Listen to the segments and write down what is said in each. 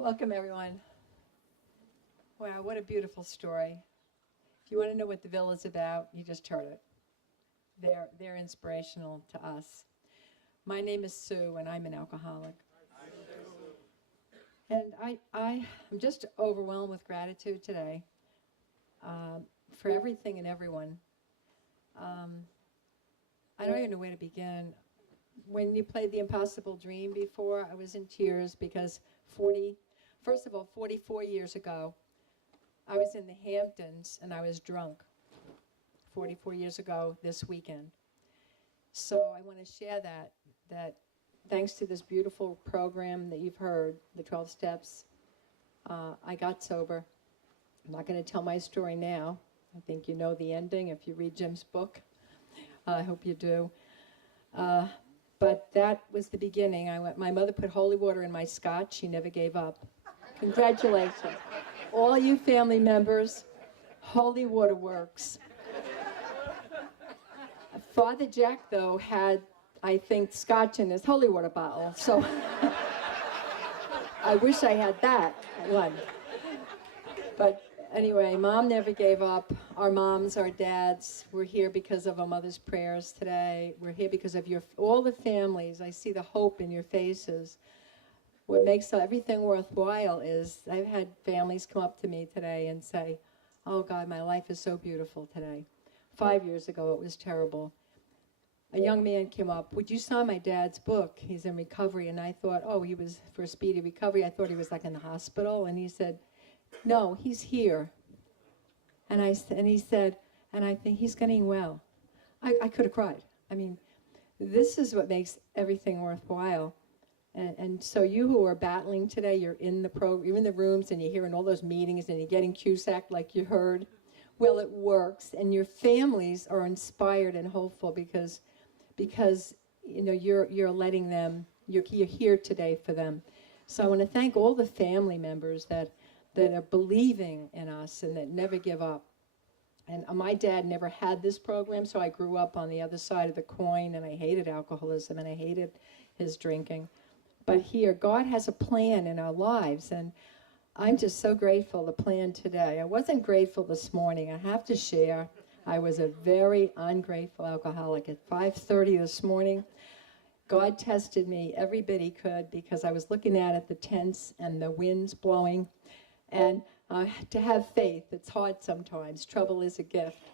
Welcome, everyone. Wow, what a beautiful story. If you want to know what the Villa is about, you just heard it. They're inspirational to us. My name is Sue, and I'm an alcoholic. And I'm just overwhelmed with gratitude today for everything and everyone. I don't even know where to begin. When you played The Impossible Dream before, I was in tears because 44 years ago, I was in the Hamptons and I was drunk. 44 years ago this weekend. So I want to share that thanks to this beautiful program that you've heard, the 12 Steps, I got sober. I'm not going to tell my story now. I think you know the ending if you read Jim's book. I hope you do. But that was the beginning. My mother put holy water in my scotch. She never gave up. Congratulations. All you family members, holy water works. Father Jack, though, had, I think, scotch in his holy water bottle. So I wish I had that one. But anyway, Mom never gave up. Our moms, our dads, we're here because of our mother's prayers today. We're here because of all the families. I see the hope in your faces. What makes everything worthwhile is I've had families come up to me today and say, "Oh God, my life is so beautiful today." 5 years ago, it was terrible. A young man came up, "Would you sign my dad's book? He's in recovery." And I thought, oh, he was for speedy recovery. I thought he was like in the hospital. And he said, "No, he's here." And he said, "And I think he's getting well." I could have cried. I mean, this is what makes everything worthwhile. And so you who are battling today, you're in you're in the rooms and you're hearing all those meetings and you're getting Cusack like you heard. Well, it works, and your families are inspired and hopeful because you know you're letting them. You're here today for them. So I want to thank all the family members that are believing in us and that never give up. And my dad never had this program, so I grew up on the other side of the coin, and I hated alcoholism and I hated his drinking. But here, God has a plan in our lives, and I'm just so grateful the plan today. I wasn't grateful this morning. I have to share. I was a very ungrateful alcoholic. At 5:30 this morning, God tested me every bit he could because I was looking out at the tents and the winds blowing. And to have faith, it's hard sometimes. Trouble is a gift.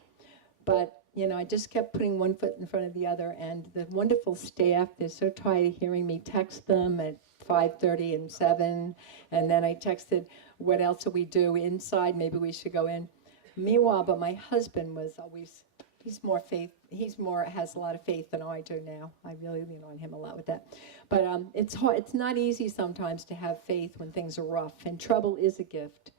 But, you know, I just kept putting one foot in front of the other. And the wonderful staff, they're so tired of hearing me text them at 5:30 and 7. And then I texted, "What else do we do inside? Maybe we should go in." Meanwhile, but my husband was always, has a lot of faith than I do now. I really lean on him a lot with that. But it's hard. It's not easy sometimes to have faith when things are rough. And trouble is a gift.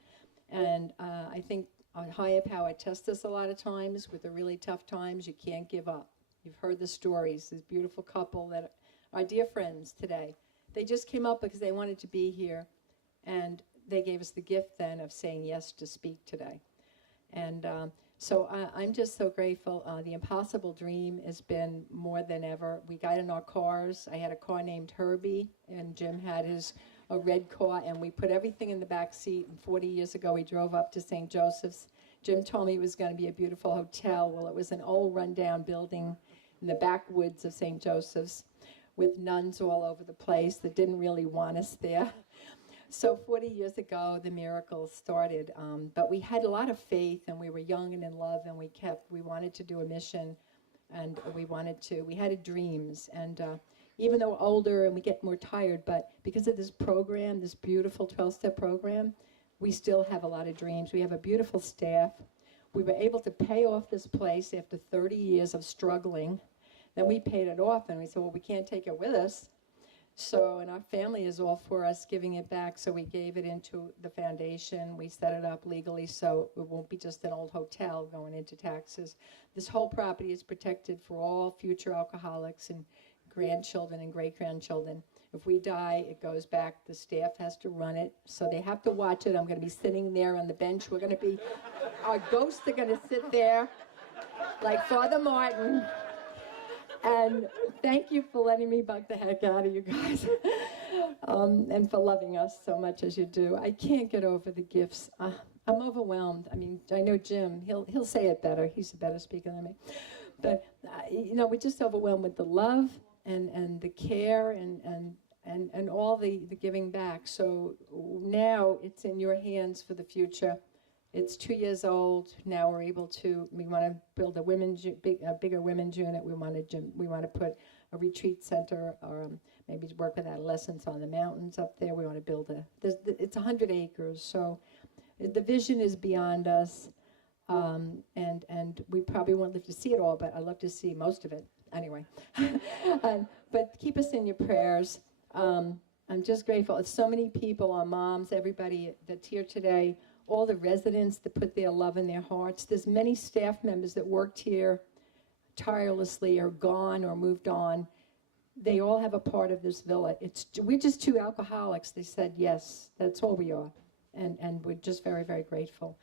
And I think a higher power tests us a lot of times. With the really tough times, you can't give up. You've heard the stories. This beautiful couple that are dear friends today. They just came up because they wanted to be here. And they gave us the gift then of saying yes to speak today. And so I'm just so grateful. The Impossible Dream has been more than ever. We got in our cars. I had a car named Herbie, and Jim had a red car, and we put everything in the back seat. And 40 years ago, we drove up to St. Joseph's. Jim told me it was going to be a beautiful hotel. Well, it was an old rundown building in the backwoods of St. Joseph's with nuns all over the place that didn't really want us there. So 40 years ago, the miracles started. But we had a lot of faith, and we were young and in love, and we wanted to do a mission, and we had dreams. And even though we're older and we get more tired, but because of this program, this beautiful 12-step program, we still have a lot of dreams. We have a beautiful staff. We were able to pay off this place after 30 years of struggling. Then we paid it off, and we said, well, we can't take it with us. So, and our family is all for us giving it back, so we gave it into the foundation. We set it up legally so it won't be just an old hotel going into taxes. This whole property is protected for all future alcoholics and grandchildren and great-grandchildren. If we die, it goes back. The staff has to run it, so they have to watch it. I'm going to be sitting there on the bench. Our ghosts are going to sit there like Father Martin. And thank you for letting me bug the heck out of you guys. and for loving us so much as you do. I can't get over the gifts. I'm overwhelmed. I mean, I know Jim, he'll say it better. He's a better speaker than me. But, we're just overwhelmed with the love and the care and all the giving back. So now it's in your hands for the future. It's 2 years old. Now we want to build a bigger women's unit. We want to put a retreat center, or maybe work with adolescents on the mountains up there. We want to build it's 100 acres. So the vision is beyond us. And we probably won't live to see it all, but I'd love to see most of it anyway. But keep us in your prayers. I'm just grateful. It's so many people, our moms, everybody that's here today, all the residents that put their love in their hearts. There's many staff members that worked here tirelessly or gone or moved on. They all have a part of this villa. We're just two alcoholics. They said, yes, that's all we are. And we're just very, very grateful.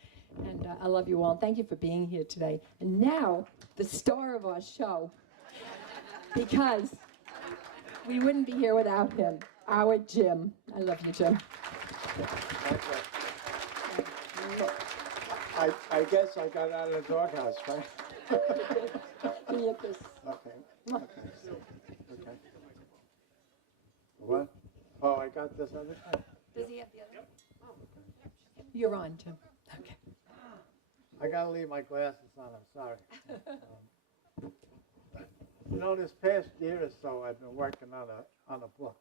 And I love you all. And thank you for being here today. And now, the star of our show, because we wouldn't be here without him, our Jim. I love you, Jim. I guess I got out of the doghouse, right? Can you get this? Okay. What? Oh, I got this other thing. Does he have the other one? You're on, Jim. Okay. I gotta leave my glasses on, I'm sorry. This past year or so, I've been working on a book.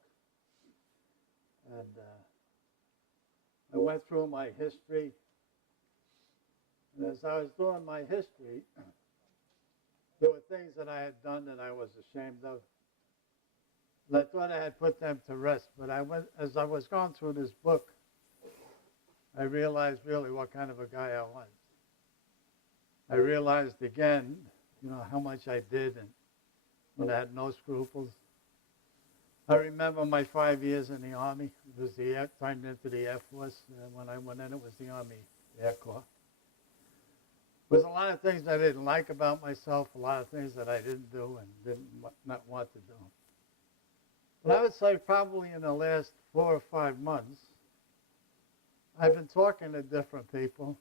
And I went through my history. And as I was doing my history, there were things that I had done that I was ashamed of. And I thought I had put them to rest. But as I was going through this book, I realized really what kind of a guy I was. I realized again, how much I did and when I had no scruples. I remember my 5 years in the Army. It was turned into the Air Force. When I went in, it was the Army Air Corps. There was a lot of things I didn't like about myself, a lot of things that I didn't do and not want to do. But I would say probably in the last 4 or 5 months, I've been talking to different people.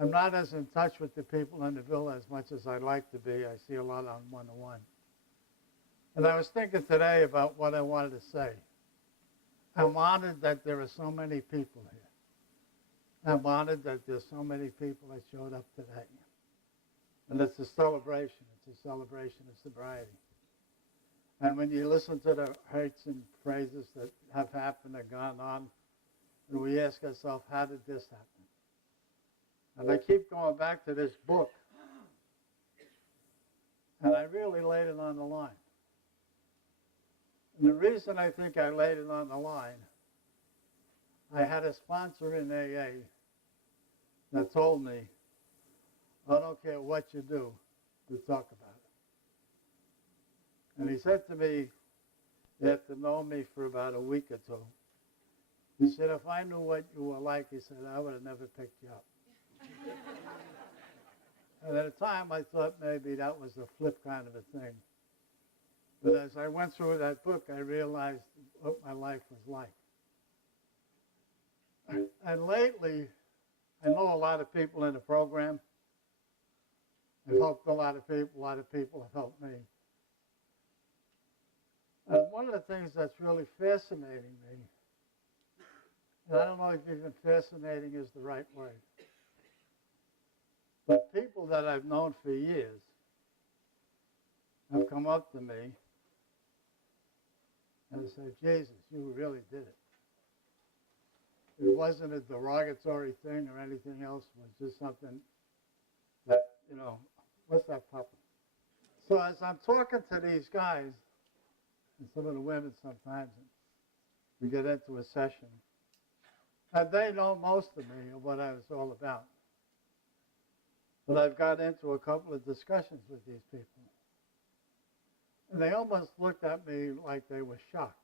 I'm not as in touch with the people in the villa as much as I'd like to be. I see a lot on one-to-one. And I was thinking today about what I wanted to say. I'm honored that there are so many people here. I'm honored that there's so many people that showed up today. And it's a celebration. It's a celebration of sobriety. And when you listen to the hurts and praises that have happened and gone on, and we ask ourselves, how did this happen? And I keep going back to this book. And I really laid it on the line. And the reason I think I laid it on the line, I had a sponsor in AA that told me, I don't care what you do, to talk about it. And he said to me, you have to know me for about a week or two. He said, if I knew what you were like, he said, I would have never picked you up. And at the time, I thought maybe that was a flip kind of a thing. But as I went through that book, I realized what my life was like. And lately, I know a lot of people in the program. I've helped a lot of people have helped me. And one of the things that's really fascinating me, and I don't know if even fascinating is the right word, but people that I've known for years have come up to me and said, Jesus, you really did it. It wasn't a derogatory thing or anything else. It was just something that, what's that, Papa? So as I'm talking to these guys, and some of the women sometimes, we get into a session, and they know most of me and what I was all about. But I've got into a couple of discussions with these people. And they almost looked at me like they were shocked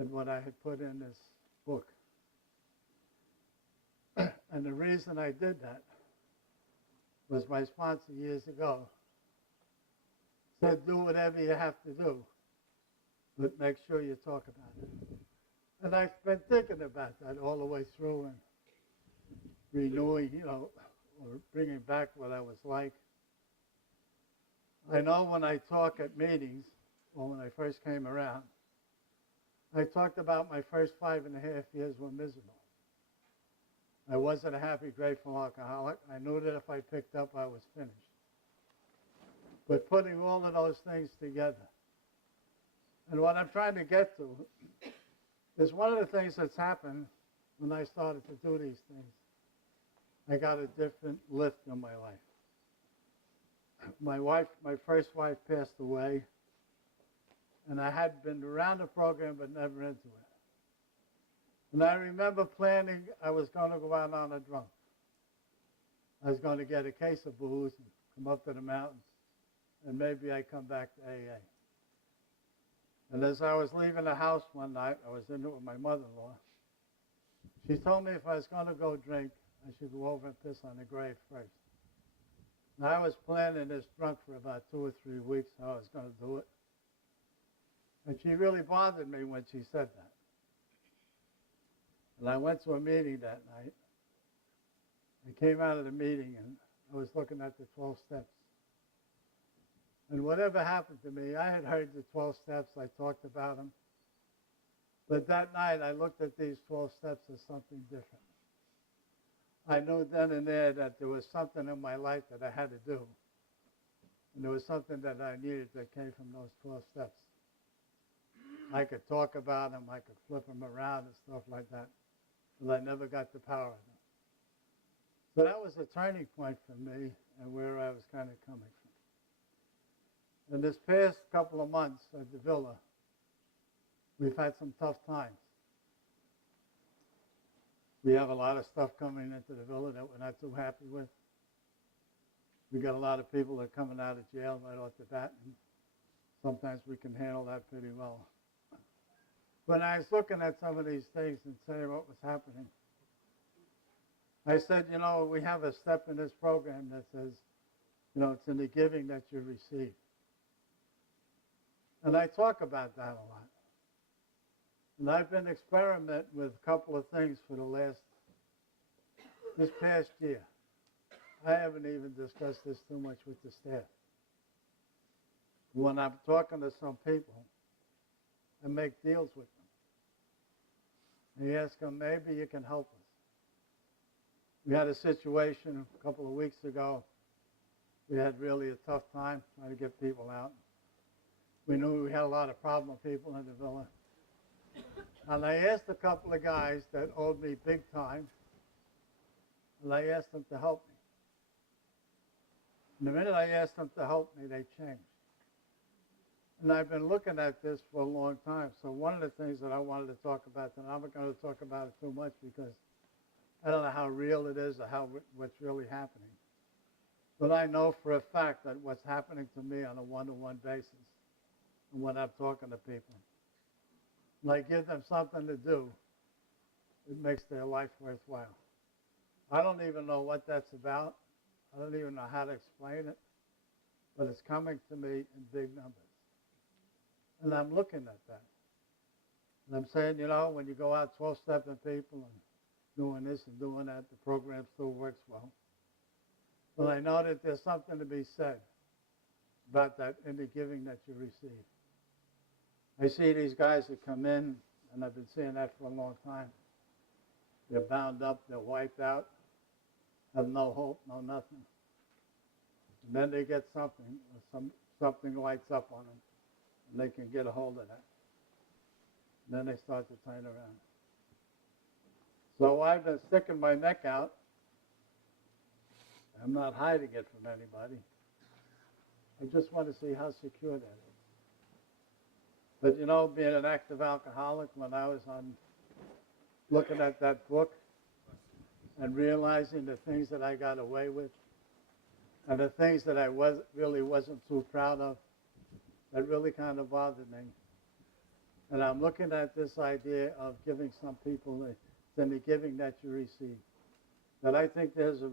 at what I had put in this book. And the reason I did that was my sponsor years ago said, do whatever you have to do but make sure you talk about it. And I've been thinking about that all the way through and renewing, or bringing back what I was like. I know when I talk at meetings, or when I first came around, I talked about my first 5.5 years were miserable. I wasn't a happy, grateful alcoholic. I knew that if I picked up, I was finished. But putting all of those things together, and what I'm trying to get to is one of the things that's happened when I started to do these things. I got a different lift in my life. My first wife passed away, and I had been around the program but never into it. And I remember planning I was going to go out on a drunk. I was going to get a case of booze and come up to the mountains, and maybe I'd come back to AA. And as I was leaving the house one night, I was in it with my mother-in-law. She told me if I was going to go drink, I should go over and piss on the grave first. Now, I was planning this drunk for about 2 or 3 weeks, how I was going to do it. And she really bothered me when she said that. And I went to a meeting that night. I came out of the meeting and I was looking at the 12 steps. And whatever happened to me, I had heard the 12 steps, I talked about them. But that night I looked at these 12 steps as something different. I knew then and there that there was something in my life that I had to do. And there was something that I needed that came from those 12 steps. I could talk about them, I could flip them around and stuff like that, but I never got the power of them. So that was a turning point for me and where I was kind of coming from. In this past couple of months at the villa, we've had some tough times. We have a lot of stuff coming into the villa that we're not too happy with. We got a lot of people that are coming out of jail right off the bat, and sometimes we can handle that pretty well. When I was looking at some of these things and saying what was happening, I said, we have a step in this program that says, it's in the giving that you receive. And I talk about that a lot. And I've been experimenting with a couple of things for this past year. I haven't even discussed this too much with the staff. When I'm talking to some people, I make deals with them. I ask them, maybe you can help us. We had a situation a couple of weeks ago. We had really a tough time trying to get people out. We knew we had a lot of problem people in the villa. And I asked a couple of guys that owed me big time, and I asked them to help me. And the minute I asked them to help me, they changed. And I've been looking at this for a long time. So one of the things that I wanted to talk about, and I'm not going to talk about it too much because I don't know how real it is or what's really happening. But I know for a fact that what's happening to me on a one-to-one basis and when I'm talking to people, when I give them something to do, it makes their life worthwhile. I don't even know what that's about. I don't even know how to explain it, but it's coming to me in big numbers. And I'm looking at that. And I'm saying, when you go out 12-stepping people and doing this and doing that, the program still works well. But I know that there's something to be said about that in the giving that you receive. I see these guys that come in, and I've been seeing that for a long time. They're bound up, they're wiped out, have no hope, no nothing. And then they get something, something lights up on them, and they can get a hold of that. And then they start to turn around. So I've been sticking my neck out. I'm not hiding it from anybody. I just want to see how secure that is. But being an active alcoholic, when I was looking at that book and realizing the things that I got away with and the things that I really wasn't too proud of, that really kind of bothered me. And I'm looking at this idea of giving some people than the giving that you receive. That I think there's a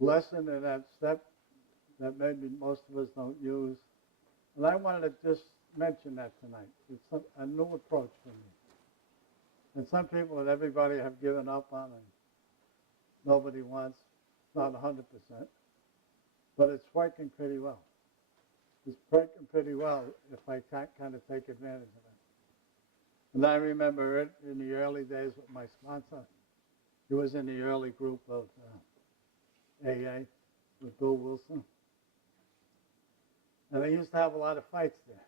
lesson in that step that maybe most of us don't use. And I wanted to just mention that tonight. It's a new approach for me. And some people that everybody have given up on and nobody wants, not 100%, but it's working pretty well. It's working pretty well if I kind of take advantage of it. And I remember it in the early days with my sponsor. He was in the early group of AA with Bill Wilson. And they used to have a lot of fights there.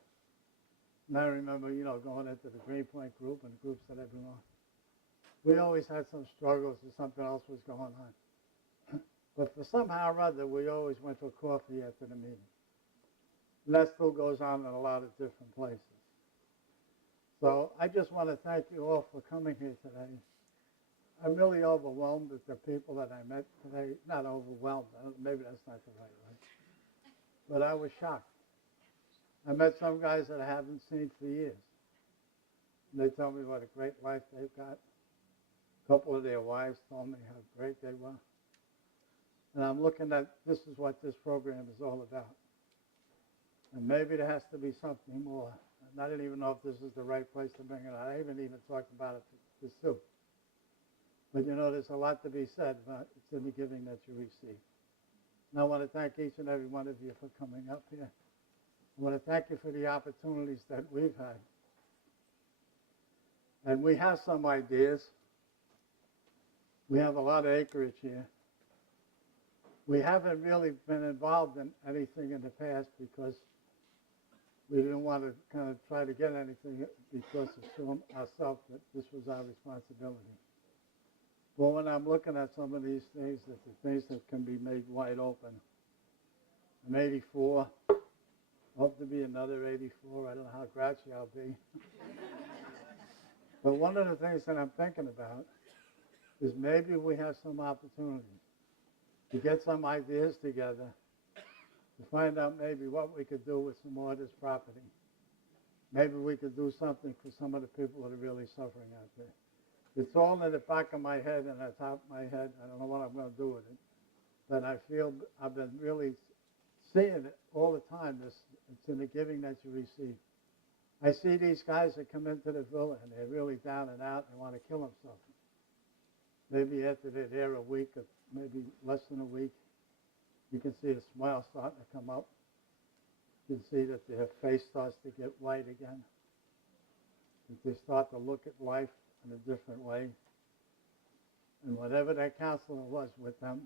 And I remember, going into the Greenpoint group and the groups that I belonged. We always had some struggles or something else was going on. But for somehow or other, we always went for coffee after the meeting. And that still goes on in a lot of different places. So I just want to thank you all for coming here today. I'm really overwhelmed at the people that I met today. Not overwhelmed, maybe that's not the right word. But I was shocked. I met some guys that I haven't seen for years. And they tell me what a great life they've got. A couple of their wives told me how great they were. And I'm looking at, this is what this program is all about. And maybe there has to be something more. And I didn't even know if this is the right place to bring it out. I haven't even talked about it to Sue. But there's a lot to be said about it's in the giving that you receive. And I want to thank each and every one of you for coming up here. I want to thank you for the opportunities that we've had. And we have some ideas. We have a lot of acreage here. We haven't really been involved in anything in the past because we didn't want to kind of try to get anything because of ourselves that this was our responsibility. But when I'm looking at some of these things, that the things that can be made wide open. I'm 84. Hope to be another 84. I don't know how grouchy I'll be. But one of the things that I'm thinking about is maybe we have some opportunity to get some ideas together, to find out maybe what we could do with some more of this property. Maybe we could do something for some of the people that are really suffering out there. It's all in the back of my head and the top of my head. I don't know what I'm going to do with it. But I feel I've been really seeing it all the time. It's in the giving that you receive. I see these guys that come into the villa and they're really down and out and want to kill themselves. Maybe after they're there a week or maybe less than a week, you can see a smile starting to come up. You can see that their face starts to get white again. That they start to look at life in a different way. And whatever that counselor was with them,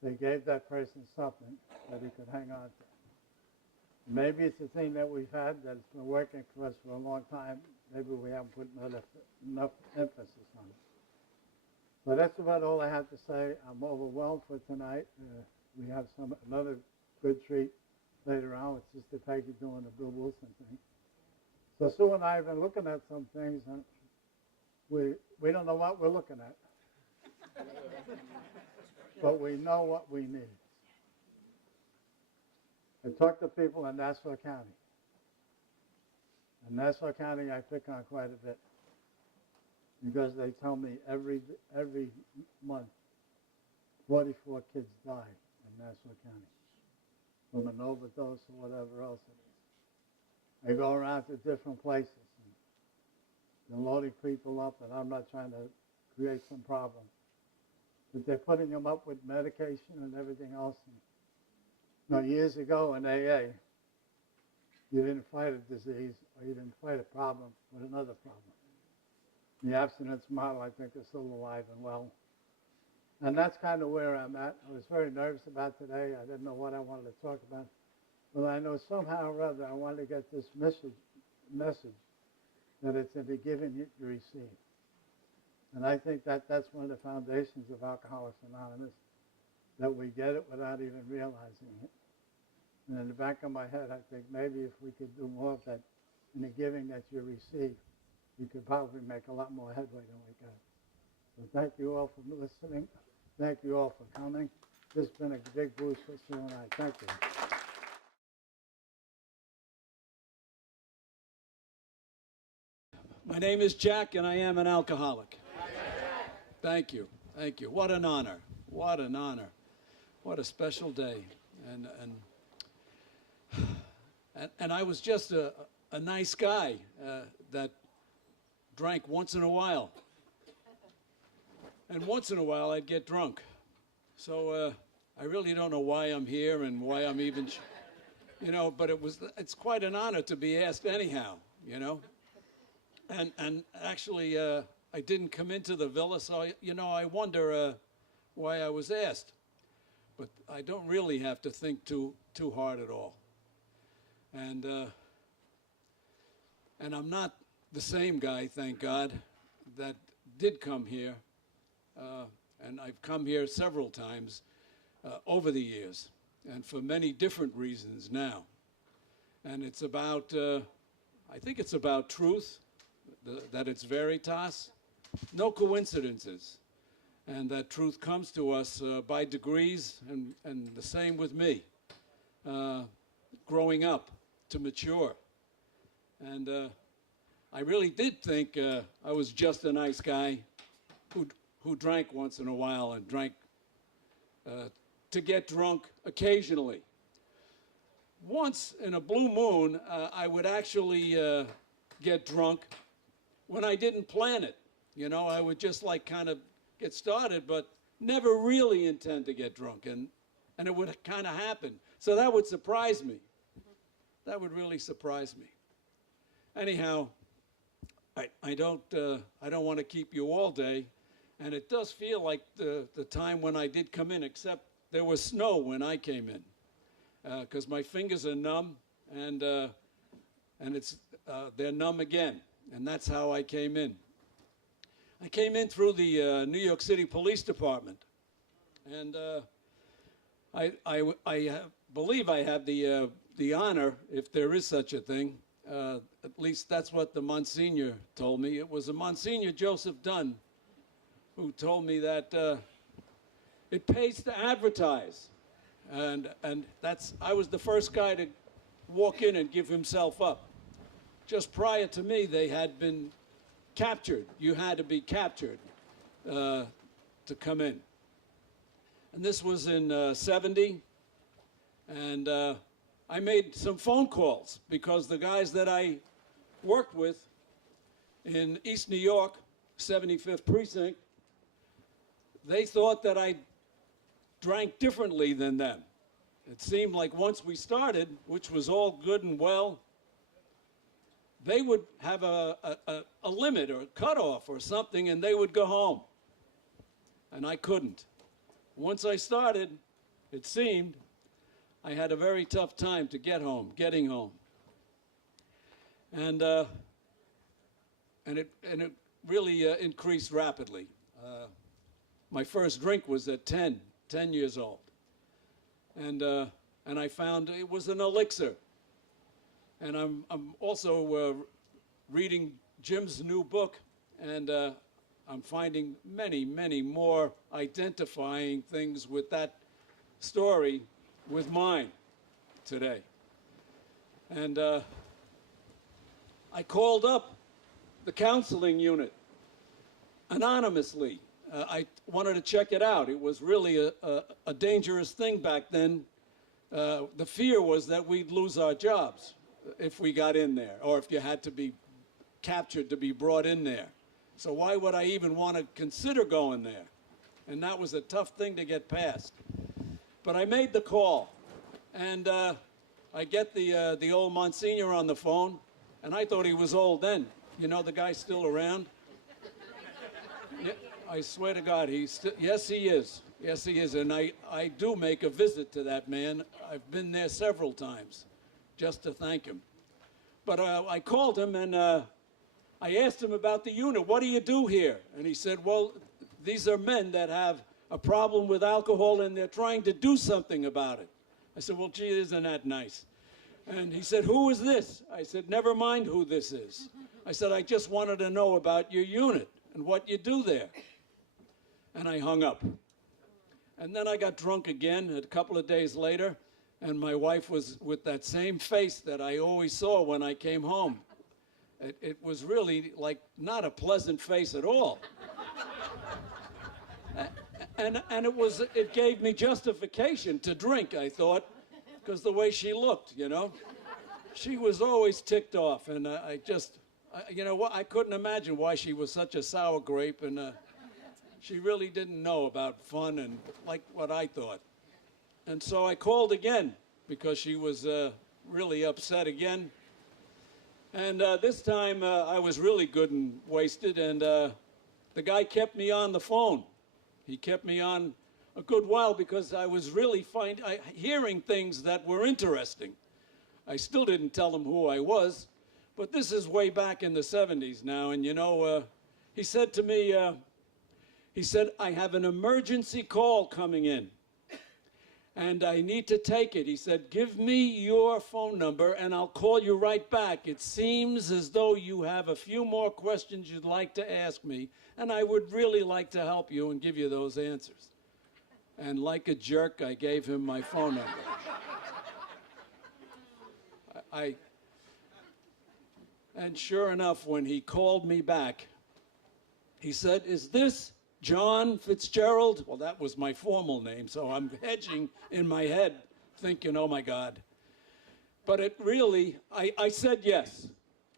they gave that person something that he could hang on to. Maybe it's a thing that we've had that's been working for us for a long time. Maybe we haven't put enough emphasis on it. But that's about all I have to say. I'm overwhelmed for tonight. We have another good treat later on with Sister Peggy doing the Bill Wilson thing. So Sue and I have been looking at some things, and we don't know what we're looking at. But we know what we need. I talk to people in Nassau County. In Nassau County, I pick on quite a bit because they tell me every month 44 kids die in Nassau County from an overdose or whatever else it is. I go around to different places and they're loading people up, and I'm not trying to create some problem. But they're putting them up with medication and everything else. Years ago in AA, you didn't fight a disease or you didn't fight a problem with another problem. The abstinence model, I think, is still alive and well. And that's kind of where I'm at. I was very nervous about today. I didn't know what I wanted to talk about. But I know somehow or other I wanted to get this message that it's in the giving you receive. And I think that's one of the foundations of Alcoholics Anonymous, that we get it without even realizing it. And in the back of my head, I think maybe if we could do more of that in the giving that you receive, we could probably make a lot more headway than we got. So thank you all for listening. Thank you all for coming. This has been a big boost for Sue and I. Thank you. My name is Jack, and I am an alcoholic. Thank you. Thank you. What an honor. What an honor. What a special day. And And I was just a nice guy that drank once in a while. And once in a while, I'd get drunk. So I really don't know why I'm here and why I'm even, but it's quite an honor to be asked anyhow, And actually, I didn't come into the villa, so, I wonder why I was asked. But I don't really have to think too hard at all. And I'm not the same guy, thank God, that did come here. And I've come here several times over the years, and for many different reasons now. And it's about, I think it's about truth, that it's veritas, no coincidences, and that truth comes to us by degrees, and the same with me, growing up to mature. And I really did think I was just a nice guy who drank once in a while and drank to get drunk occasionally. Once in a blue moon, I would actually get drunk when I didn't plan it. I would just kind of get started, but never really intend to get drunk, and it would kind of happen. So that would surprise me. That would really surprise me. Anyhow, I don't want to keep you all day. And it does feel like the time when I did come in, except there was snow when I came in, because my fingers are numb, and they're numb again, and that's how I came in. I came in through the New York City Police Department, and I believe I have the honor, if there is such a thing. At least that's what the Monsignor told me. It was a Monsignor Joseph Dunn who told me that it pays to advertise. And I was the first guy to walk in and give himself up. Just prior to me, they had been captured. You had to be captured to come in. And this was in 70. And I made some phone calls because the guys that I worked with in East New York, 75th Precinct, they thought that I drank differently than them. It seemed like once we started, which was all good and well, they would have a limit or a cutoff or something, and they would go home. And I couldn't. Once I started, it seemed, I had a very tough time to getting home. And it really increased rapidly. My first drink was at 10 years old. And I found it was an elixir. And I'm also reading Jim's new book, and I'm finding many, many more identifying things with that story with mine today. And I called up the counseling unit anonymously. I wanted to check it out. It was really a dangerous thing back then. The fear was that we'd lose our jobs if we got in there, or if you had to be captured to be brought in there. So why would I even want to consider going there? And that was a tough thing to get past. But I made the call, and I get the old Monsignor on the phone, and I thought he was old then. You know, the guy's still around. Yeah, I swear to God, yes, he is. Yes, he is. And I do make a visit to that man. I've been there several times just to thank him. But I called him, and I asked him about the unit. What do you do here? And he said, well, these are men that have a problem with alcohol, and they're trying to do something about it. I said, well, gee, isn't that nice? And he said, who is this? I said, never mind who this is. I said, I just wanted to know about your unit and what you do there. And I hung up. And then I got drunk again a couple of days later, and my wife was with that same face that I always saw when I came home. It was really like not a pleasant face at all. And it gave me justification to drink, I thought, because the way she looked, you know. she was always ticked off, and you know what? I couldn't imagine why she was such a sour grape, and she really didn't know about fun and like what I thought. And so I called again because she was really upset again. And this time I was really good and wasted, and the guy kept me on the phone. He kept me on a good while because I was really hearing things that were interesting. I still didn't tell him who I was, but this is way back in the 70s now, and you know, he said to me, he said, I have an emergency call coming in, and I need to take it. He said, give me your phone number, and I'll call you right back. It seems as though you have a few more questions you'd like to ask me, and I would really like to help you and give you those answers. And like a jerk, I gave him my phone number. And sure enough, when he called me back, he said, is this John Fitzgerald? Well, that was my formal name, so I'm hedging in my head, thinking, oh my God. But it really, I said yes.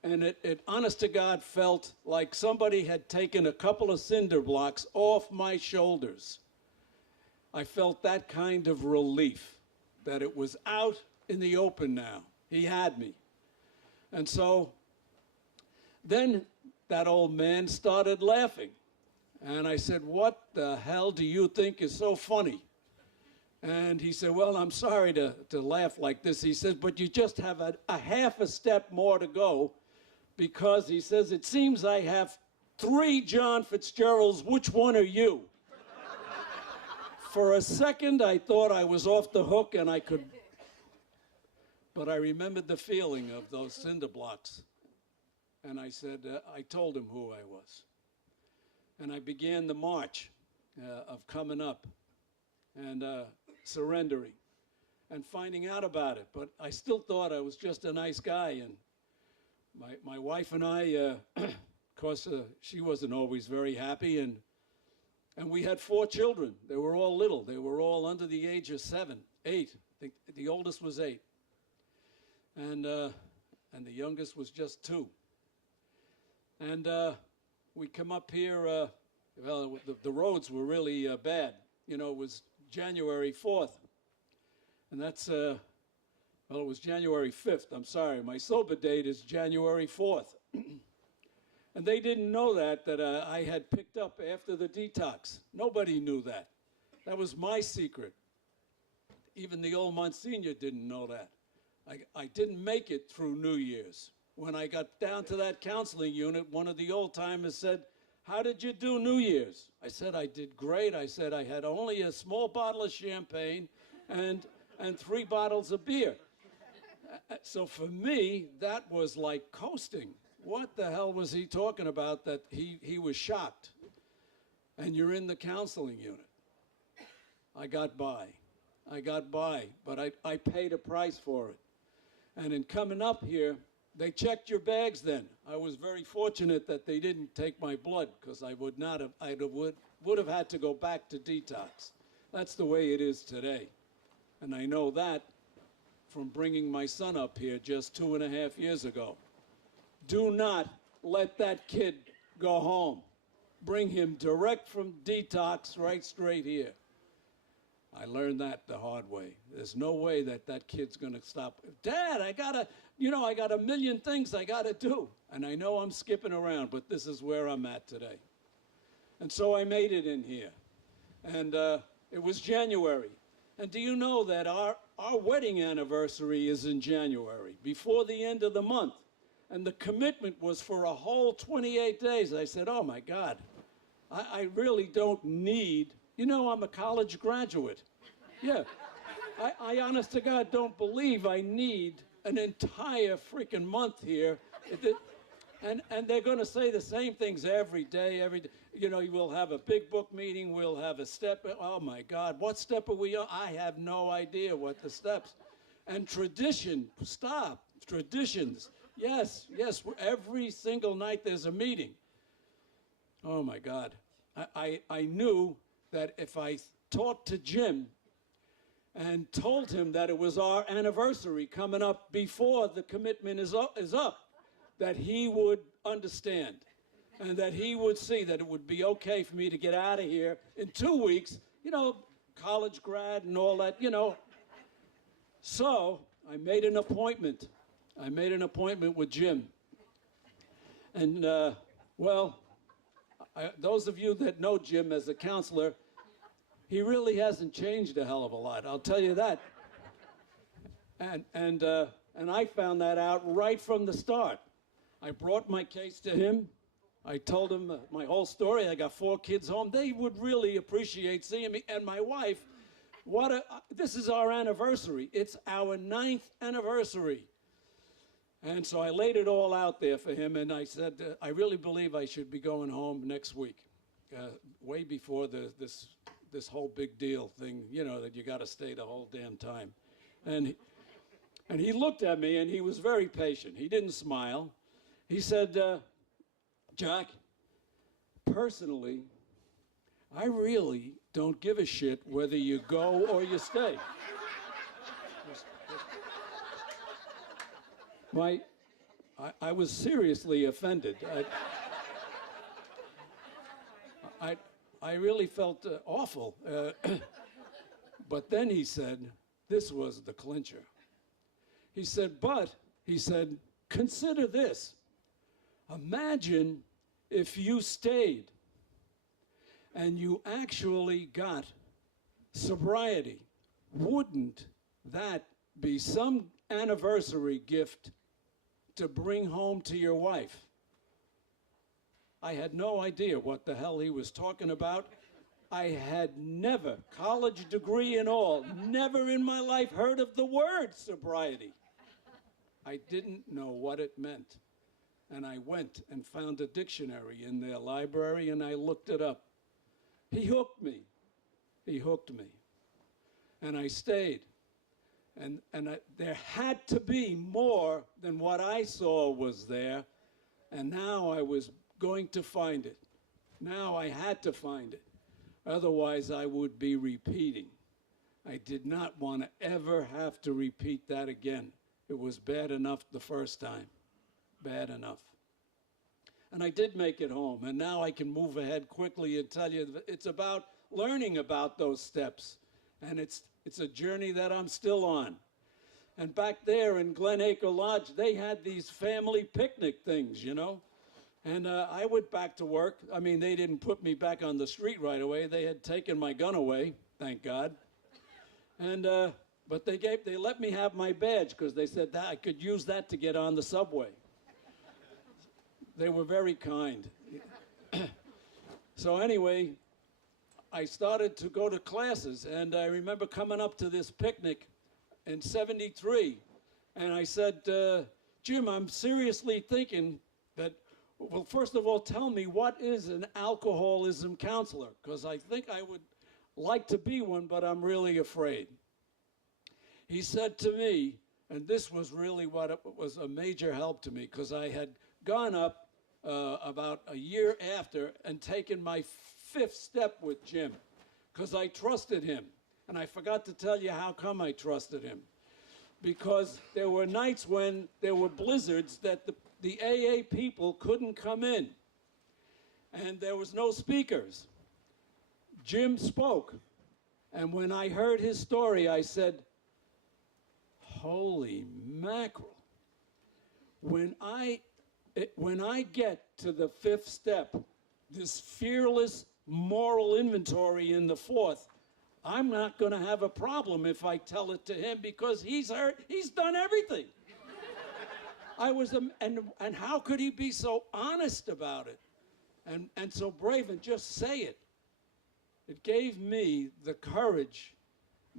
And it honest to God felt like somebody had taken a couple of cinder blocks off my shoulders. I felt that kind of relief, that it was out in the open now. He had me. And so then that old man started laughing. And I said, what the hell do you think is so funny? And he said, well, I'm sorry to laugh like this. He says, but you just have a half a step more to go, because he says, it seems I have 3 John Fitzgeralds. Which one are you? For a second, I thought I was off the hook and I could, but I remembered the feeling of those cinder blocks. And I said, I told him who I was. And I began the march of coming up and surrendering and finding out about it. But I still thought I was just a nice guy. And my wife and I, of course, she wasn't always very happy. And we had 4 children. They were all little. They were all under the age of 7, 8. I think the oldest was 8. And the youngest was just 2. And we come up here, well, the roads were really bad. You know, it was January 4th. And that's, well, it was January 5th. I'm sorry. My sober date is January 4th. And they didn't know that I had picked up after the detox. Nobody knew that. That was my secret. Even the old Monsignor didn't know that. I didn't make it through New Year's. When I got down to that counseling unit, one of the old-timers said, how did you do New Year's? I said, I did great. I said, I had only a small bottle of champagne and 3 bottles of beer. So for me, that was like coasting. What the hell was he talking about that he was shocked? And you're in the counseling unit. I got by, but I paid a price for it. And in coming up here, they checked your bags then. I was very fortunate that they didn't take my blood, because I would have had to go back to detox. That's the way it is today. And I know that from bringing my son up here just 2.5 years ago. Do not let that kid go home. Bring him direct from detox right straight here. I learned that the hard way. There's no way that kid's going to stop. Dad, I got a million things I got to do. And I know I'm skipping around, but this is where I'm at today. And so I made it in here. And it was January. And do you know that our wedding anniversary is in January, before the end of the month? And the commitment was for a whole 28 days. I said, oh my God, I really don't need, you know, I'm a college graduate. Yeah, I honest to God don't believe I need an entire freaking month here. And they're going to say the same things every day. You know, we'll have a big book meeting, we'll have a step. Oh my God, what step are we on? I have no idea what the steps. And tradition, stop, traditions. Yes, every single night there's a meeting. Oh my God. I knew that if I talked to Jim and told him that it was our anniversary coming up before the commitment is up, that he would understand and that he would see that it would be okay for me to get out of here in 2 weeks, you know, college grad and all that, you know. So I made an appointment. I made an appointment with Jim. And, those of you that know Jim as a counselor, he really hasn't changed a hell of a lot, I'll tell you that. And I found that out right from the start. I brought my case to him. I told him my whole story. I got 4 kids home. They would really appreciate seeing me. And my wife, this is our anniversary. It's our 9th anniversary. And so I laid it all out there for him, and I said, I really believe I should be going home next week, way before this whole big deal thing, you know, that you got to stay the whole damn time. And he looked at me, and he was very patient. He didn't smile. He said, Jack, personally, I really don't give a shit whether you go or you stay. I was seriously offended. I really felt awful. But then he said, this was the clincher. He said, consider this. Imagine if you stayed and you actually got sobriety. Wouldn't that be some anniversary gift to bring home to your wife? I had no idea what the hell he was talking about. I had never, college degree and all, never in my life heard of the word sobriety. I didn't know what it meant. And I went and found a dictionary in their library, and I looked it up. He hooked me. He hooked me. And I stayed. And there had to be more than what I saw was there. And now I was going to find it. Now I had to find it. Otherwise, I would be repeating. I did not want to ever have to repeat that again. It was bad enough the first time. Bad enough. And I did make it home. And now I can move ahead quickly and tell you that it's about learning about those steps. And it's a journey that I'm still on. And back there in Glen Acre Lodge, they had these family picnic things, you know. And I went back to work. I mean, they didn't put me back on the street right away. They had taken my gun away, thank God. And but they let me have my badge because they said that I could use that to get on the subway. They were very kind. So anyway, I started to go to classes, and I remember coming up to this picnic in '73, and I said, Jim, I'm seriously thinking that, well, first of all, tell me, what is an alcoholism counselor? Because I think I would like to be one, but I'm really afraid. He said to me, and this was really what was a major help to me, because I had gone up about a year after and taken my 5th step with Jim, because I trusted him. And I forgot to tell you how come I trusted him. Because there were nights when there were blizzards that the AA people couldn't come in. And there was no speakers. Jim spoke. And when I heard his story, I said, holy mackerel. When I get to the 5th step, this fearless moral inventory in the 4th, I'm not going to have a problem if I tell it to him, because he's done everything. And how could he be so honest about it and so brave and just say it? It gave me the courage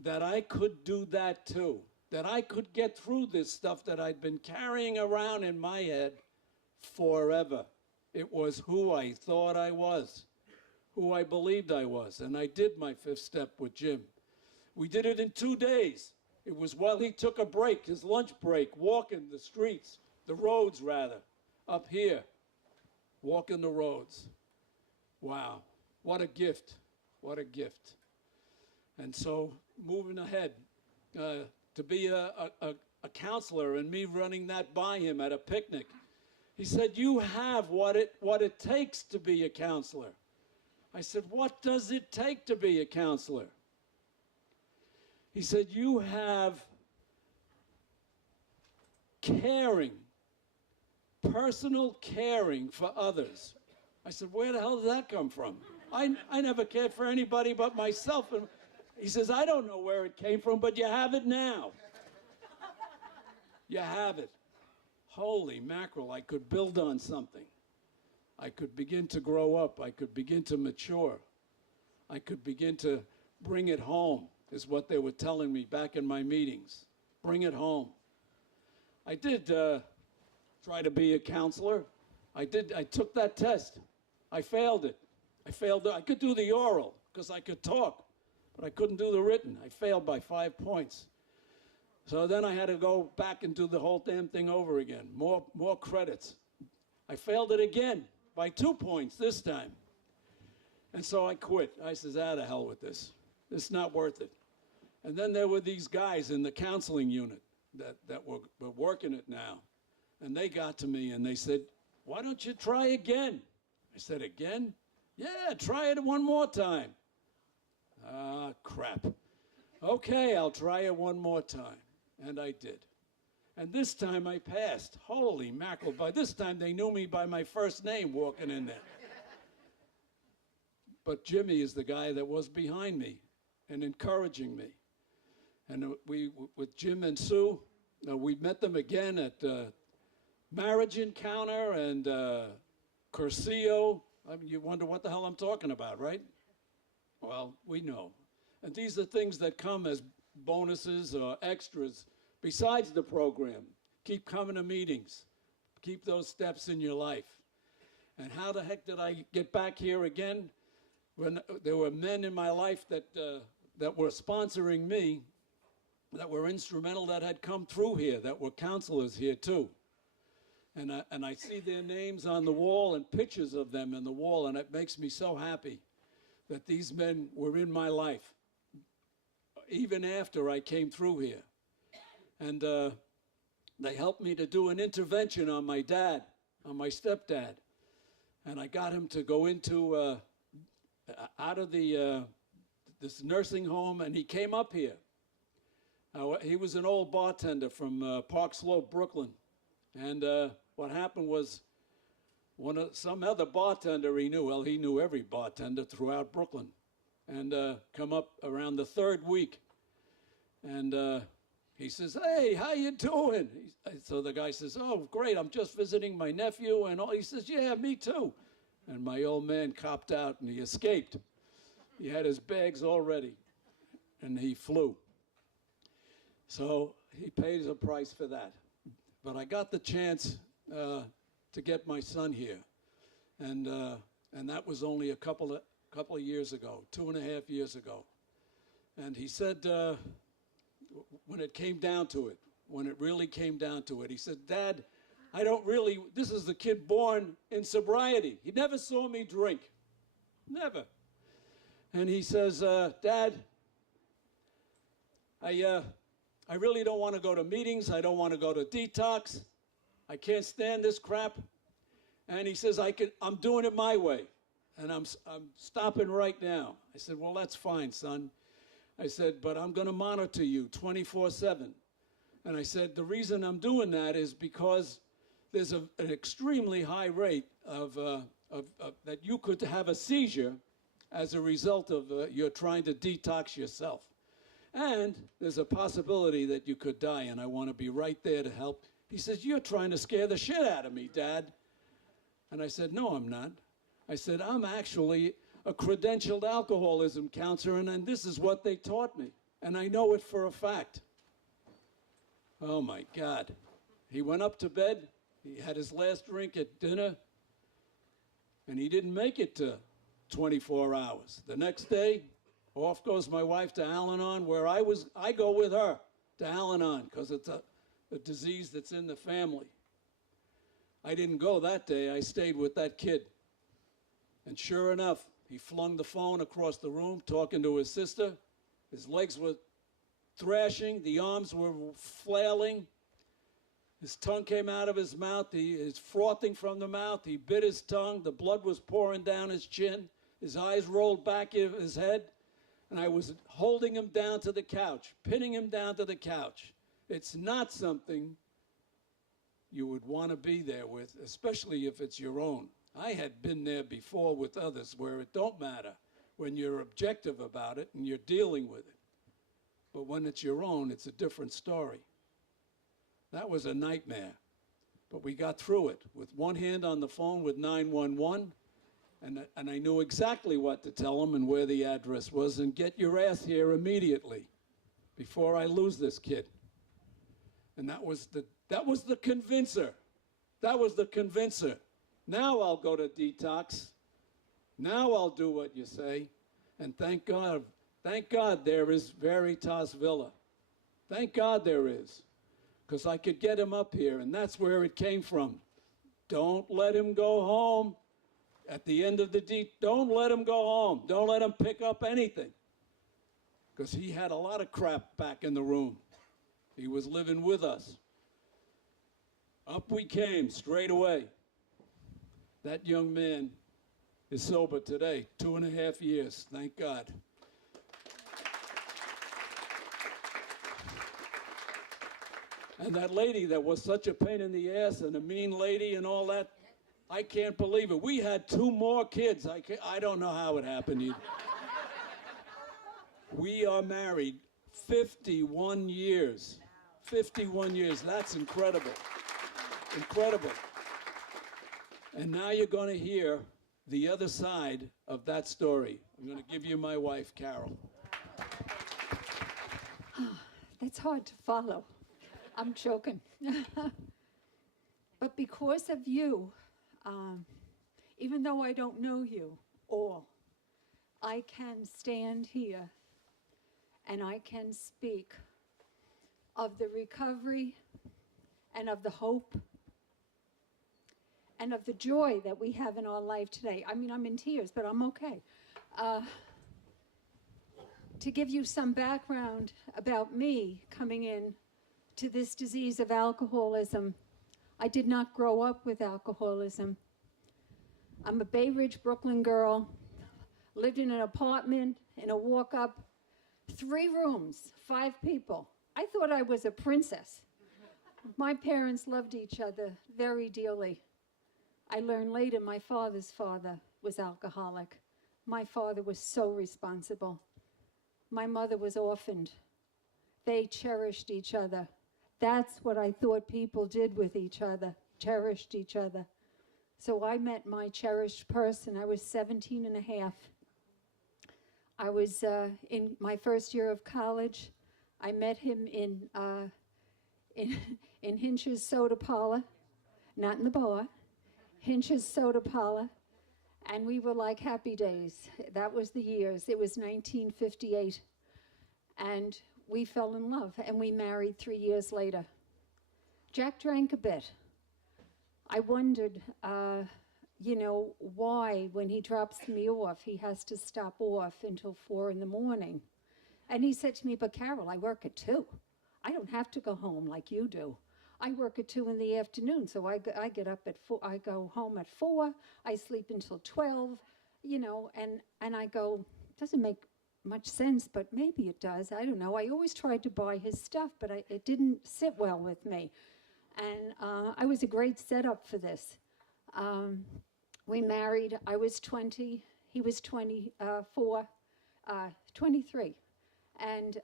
that I could do that too, that I could get through this stuff that I'd been carrying around in my head forever. It was who I thought I was, who I believed I was. And I did my 5th step with Jim. We did it in 2 days. It was while he took a break, his lunch break, walking the streets, the roads rather, up here, walking the roads. Wow, what a gift, what a gift. And so moving ahead, to be a counselor and me running that by him at a picnic. He said, you have what it takes to be a counselor. I said, what does it take to be a counselor? He said, you have caring, personal caring for others. I said, where the hell did that come from? I never cared for anybody but myself. And he says, I don't know where it came from, but you have it now. You have it. Holy mackerel, I could build on something. I could begin to grow up. I could begin to mature. I could begin to bring it home, is what they were telling me back in my meetings. Bring it home. I did try to be a counselor. I took that test. I failed it. I could do the oral because I could talk, but I couldn't do the written. I failed by 5 points. So then I had to go back and do the whole damn thing over again. More credits. I failed it again by 2 points this time. And so I quit. I says, the hell with this. It's not worth it. And then there were these guys in the counseling unit that were working it now. And they got to me and they said, why don't you try again? I said, again? Yeah, try it one more time. Ah, crap. Okay, I'll try it one more time. And I did. And this time I passed. Holy mackerel. By this time they knew me by my first name walking in there. But Jimmy is the guy that was behind me and encouraging me. And we, with Jim and Sue, we met them again at Marriage Encounter and Curcio. I mean, you wonder what the hell I'm talking about, right? Well, we know. And these are things that come as bonuses or extras besides the program. Keep coming to meetings. Keep those steps in your life. And how the heck did I get back here again? When there were men in my life that were sponsoring me, that were instrumental, that had come through here, that were counselors here too. And I see their names on the wall and pictures of them in the wall, and it makes me so happy that these men were in my life, even after I came through here. And they helped me to do an intervention on my dad, on my stepdad. And I got him to go into, out of this nursing home, and he came up here. He was an old bartender from Park Slope, Brooklyn. And what happened was some other bartender he knew, well, he knew every bartender throughout Brooklyn, and come up around the third week. And he says, hey, how you doing? So the guy says, oh, great, I'm just visiting my nephew. And all. He says, yeah, me too. And my old man copped out and he escaped. He had his bags all ready and he flew. So he pays a price for that. But I got the chance to get my son here. And that was only a couple of years ago, 2.5 years ago. And he said, when it came down to it, when it really came down to it, he said, Dad, this is the kid born in sobriety. He never saw me drink. Never. And he says, Dad, I really don't want to go to meetings. I don't want to go to detox. I can't stand this crap. And he says, I'm doing it my way. And I'm stopping right now. I said, well, that's fine, son. I said, but I'm going to monitor you 24/7. And I said, the reason I'm doing that is because there's an extremely high rate of that you could have a seizure as a result of you're trying to detox yourself. And there's a possibility that you could die, and I want to be right there to help. He says, you're trying to scare the shit out of me, Dad. And I said, no, I'm not. I said, I'm actually a credentialed alcoholism counselor, and this is what they taught me. And I know it for a fact. Oh, my God. He went up to bed. He had his last drink at dinner, and he didn't make it to 24 hours. The next day, off goes my wife to Al-Anon, where I go with her to Al-Anon because it's a disease that's in the family. I didn't go that day. I stayed with that kid. And sure enough, he flung the phone across the room talking to his sister. His legs were thrashing. The arms were flailing. His tongue came out of his mouth. He is frothing from the mouth. He bit his tongue. The blood was pouring down his chin. His eyes rolled back in his head. And I was holding him down to the couch, pinning him down to the couch. It's not something you would want to be there with, especially if it's your own. I had been there before with others where it don't matter when you're objective about it and you're dealing with it. But when it's your own, it's a different story. That was a nightmare. But we got through it with one hand on the phone with 911, and I knew exactly what to tell them and where the address was, and get your ass here immediately before I lose this kid. And that was the convincer. That was the convincer. Now I'll go to detox. Now I'll do what you say. And thank God there is Veritas Villa. Thank God there is. Because I could get him up here, and that's where it came from. Don't let him go home. At the end of the don't let him go home. Don't let him pick up anything. Because he had a lot of crap back in the room. He was living with us. Up we came straight away. That young man is sober today, 2.5 years, thank God. And that lady that was such a pain in the ass and a mean lady and all that, I can't believe it. We had 2 more kids. I don't know how it happened. We are married 51 years. 51 years. That's incredible. Incredible. And now you're going to hear the other side of that story. I'm going to give you my wife, Carol. That's hard to follow. I'm joking. But because of you, even though I don't know you all, I can stand here and I can speak of the recovery and of the hope and of the joy that we have in our life today. I mean, I'm in tears, but I'm okay. To give you some background about me coming in to this disease of alcoholism, I did not grow up with alcoholism. I'm a Bay Ridge, Brooklyn girl, lived in an apartment, in a walk-up, 3 rooms, 5 people. I thought I was a princess. My parents loved each other very dearly. I learned later my father's father was alcoholic. My father was so responsible. My mother was orphaned. They cherished each other. That's what I thought people did with each other, cherished each other. So I met my cherished person. I was 17 and a half. I was in my first year of college. I met him in Hinch's Soda Parlor, not in the bar, Hinch's Soda Parlor, and we were like happy days. That was the years. It was 1958, and we fell in love, and we married 3 years later. Jack drank a bit. I wondered, why when he drops me off, he has to stop off until 4 in the morning. And he said to me, but Carol, I work at 2. I don't have to go home like you do. I work at 2 in the afternoon, so I get up at 4, I go home at 4, I sleep until 12, and I go, doesn't make much sense, but maybe it does. I don't know. I always tried to buy his stuff, but it didn't sit well with me. And I was a great setup for this. We married. I was 20. He was 23. And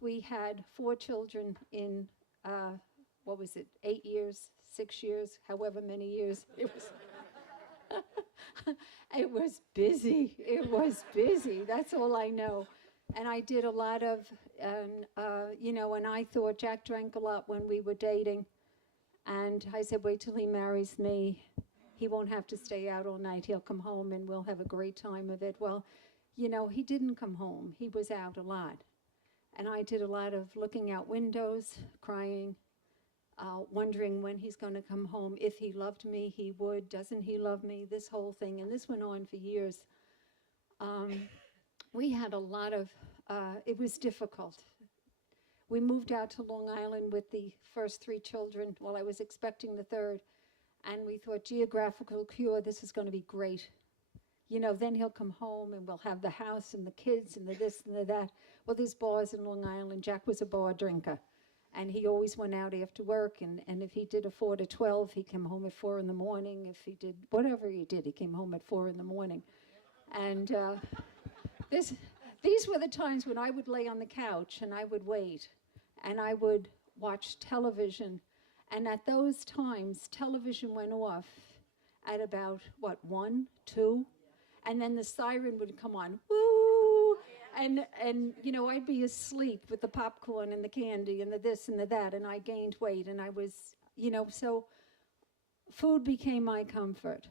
we had 4 children in, 8 years, 6 years, however many years. It was... It was busy. It was busy. That's all I know. And I did a lot of, and I thought Jack drank a lot when we were dating. And I said, wait till he marries me. He won't have to stay out all night. He'll come home and we'll have a great time of it. Well, he didn't come home. He was out a lot. And I did a lot of looking out windows, crying, wondering when he's going to come home. If he loved me, he would. Doesn't he love me? This whole thing. And this went on for years. We had a lot of, it was difficult. We moved out to Long Island with the first 3 children while I was expecting the third. And we thought, geographical cure, this is going to be great. You know, then he'll come home and we'll have the house and the kids and the this and the that. Well, there's bars in Long Island. Jack was a bar drinker. And he always went out after work. And if he did a 4 to 12, he came home at 4 in the morning. If he did whatever he did, he came home at 4 in the morning. And these were the times when I would lay on the couch and I would wait. And I would watch television. And at those times, television went off at about, 1, 2? And then the siren would come on, woo! And you know, I'd be asleep with the popcorn and the candy and the this and the that, and I gained weight, and I was, you know, so food became my comfort.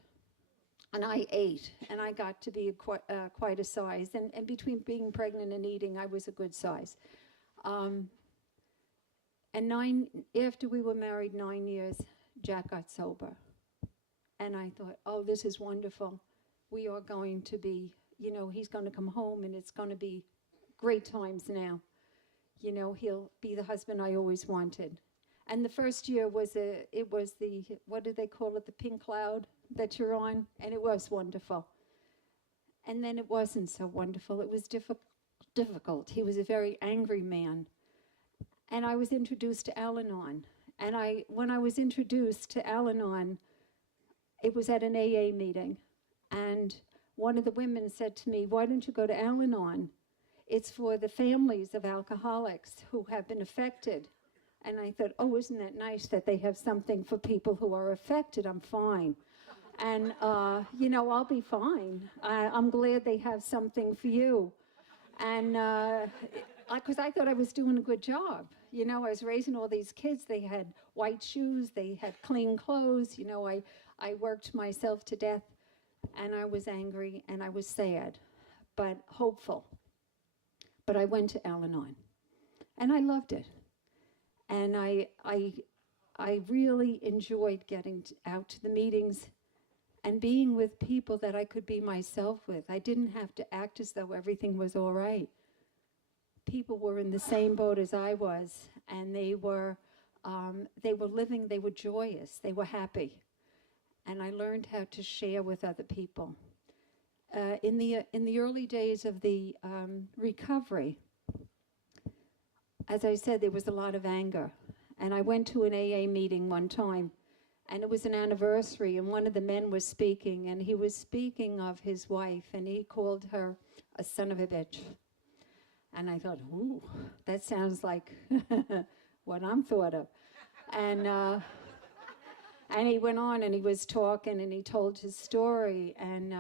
And I ate, and I got to be quite a size. And between being pregnant and eating, I was a good size. And after we were married 9 years, Jack got sober. And I thought, oh, this is wonderful. We are going to be, you know, he's going to come home and it's going to be great times now. You know, he'll be the husband I always wanted. And the first year was the, what do they call it, the pink cloud that you're on? And it was wonderful. And then it wasn't so wonderful. It was difficult. He was a very angry man. And I was introduced to Al-Anon. And when I was introduced to Al-Anon, it was at an AA meeting. And one of the women said to me, why don't you go to Al-Anon? It's for the families of alcoholics who have been affected. And I thought, oh, isn't that nice that they have something for people who are affected? I'm fine. And, you know, I'll be fine. I'm glad they have something for you. And because I thought I was doing a good job. You know, I was raising all these kids. They had white shoes. They had clean clothes. You know, I worked myself to death. And I was angry and I was sad, but hopeful. But I went to Al-Anon. And I loved it. And I really enjoyed getting out to the meetings and being with people that I could be myself with. I didn't have to act as though everything was all right. People were in the same boat as I was, and they were living, they were joyous, they were happy. And I learned how to share with other people. In the early days of the recovery, as I said, there was a lot of anger. And I went to an AA meeting one time, and it was an anniversary, and one of the men was speaking, and he was speaking of his wife, and he called her a son of a bitch. And I thought, ooh, that sounds like what I'm thought of. And he went on, and he was talking, and he told his story, and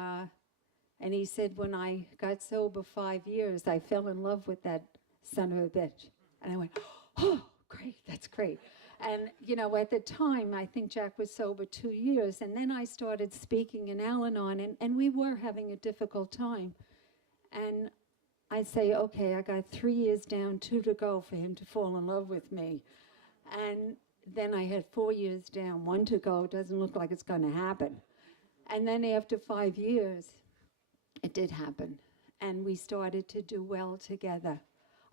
he said, when I got sober 5 years, I fell in love with that son of a bitch. And I went, oh, great, that's great. And, you know, at the time, I think Jack was sober 2 years. And then I started speaking in Al-Anon, and we were having a difficult time. And I'd say, okay, I got 3 years down, 2 to go for him to fall in love with me. And then I had 4 years down, 1 to go. Doesn't look like it's going to happen. And then after 5 years, it did happen. And we started to do well together.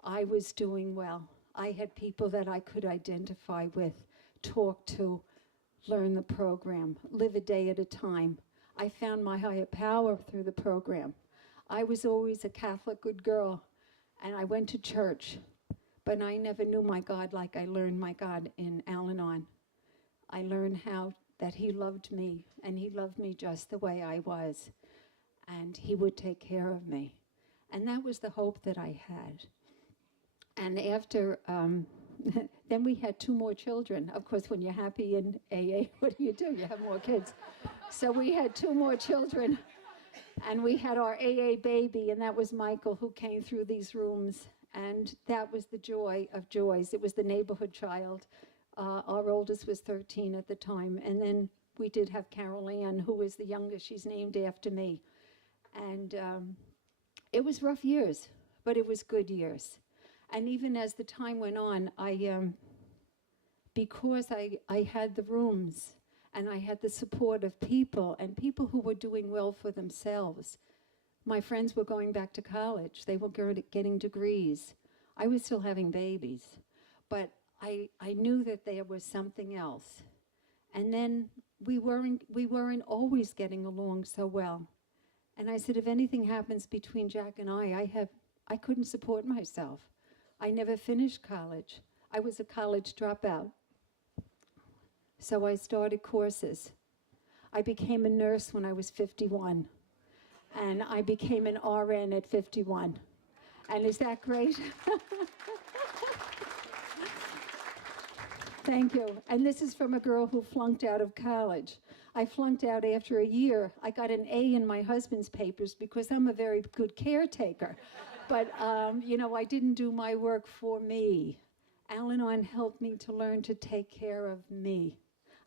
I was doing well. I had people that I could identify with, talk to, learn the program, live a day at a time. I found my higher power through the program. I was always a Catholic good girl, and I went to church, but I never knew my God like I learned my God in Al-Anon. I learned how that he loved me, and he loved me just the way I was, and he would take care of me. And that was the hope that I had. And after, then we had 2 more children. Of course, when you're happy in AA, what do? You have more kids. So we had 2 more children, and we had our AA baby, and that was Michael, who came through these rooms. And that was the joy of joys. It was the neighborhood child. Our oldest was 13 at the time. And then we did have Carol Ann, who was the youngest. She's named after me. And it was rough years, but it was good years. And even as the time went on, because I had the rooms and I had the support of people and people who were doing well for themselves. My friends were going back to college. They were getting degrees. I was still having babies. but I knew that there was something else. And then we weren't always getting along so well. And I said, if anything happens between Jack and I couldn't support myself. I never finished college. I was a college dropout. So I started courses. I became a nurse when I was 51. And I became an RN at 51. And is that great? Thank you. And this is from a girl who flunked out of college. I flunked out after a year. I got an A in my husband's papers because I'm a very good caretaker. But, I didn't do my work for me. Al-Anon helped me to learn to take care of me.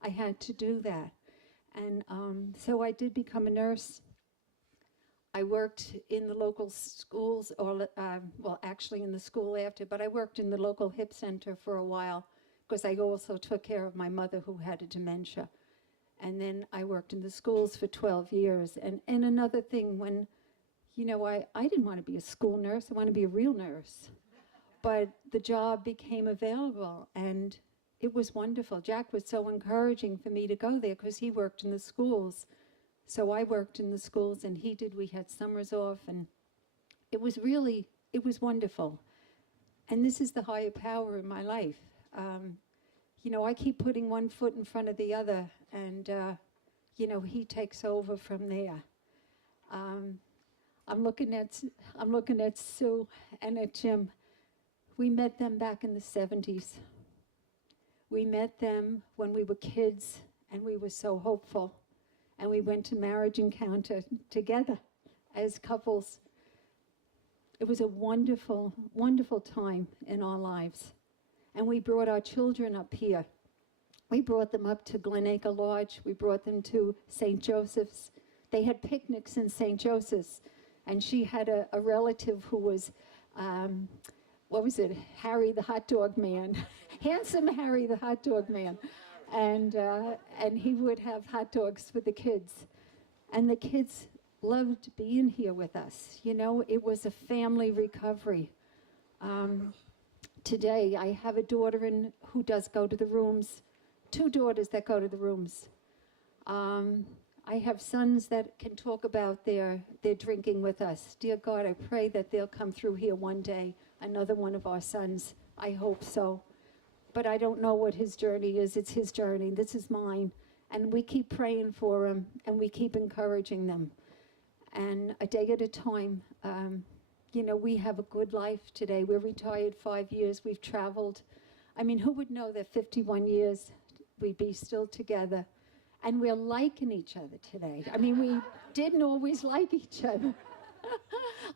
I had to do that. And so I did become a nurse. I worked in the local schools, actually in the school after, but I worked in the local hip center for a while because I also took care of my mother who had a dementia. And then I worked in the schools for 12 years. And another thing, when, I didn't want to be a school nurse, I wanted to be a real nurse. But the job became available, and it was wonderful. Jack was so encouraging for me to go there because he worked in the schools. So I worked in the schools, and he did. We had summers off, and it was wonderful. And this is the higher power in my life. I keep putting one foot in front of the other, and, he takes over from there. I'm looking at Sue and at Jim. We met them back in the 70s. We met them when we were kids, and we were so hopeful. And we went to marriage encounter together as couples. It was a wonderful, wonderful time in our lives. And we brought our children up here. We brought them up to Glenacre Lodge. We brought them to St. Joseph's. They had picnics in St. Joseph's. And she had a relative who was, Harry the hot dog man. Handsome Harry the hot dog man. And he would have hot dogs for the kids. And the kids loved being here with us. It was a family recovery. Today, I have a daughter who does go to the rooms, 2 daughters that go to the rooms. I have sons that can talk about their drinking with us. Dear God, I pray that they'll come through here one day, another one of our sons. I hope so. But I don't know what his journey is. It's his journey. This is mine. And we keep praying for him, and we keep encouraging them. And a day at a time, we have a good life today. We're retired 5 years. We've traveled. I mean, who would know that 51 years we'd be still together? And we're liking each other today. I mean, we didn't always like each other.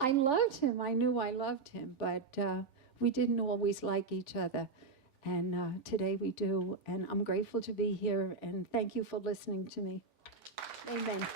I loved him. I knew I loved him. But we didn't always like each other. And today we do. And I'm grateful to be here. And thank you for listening to me. Amen.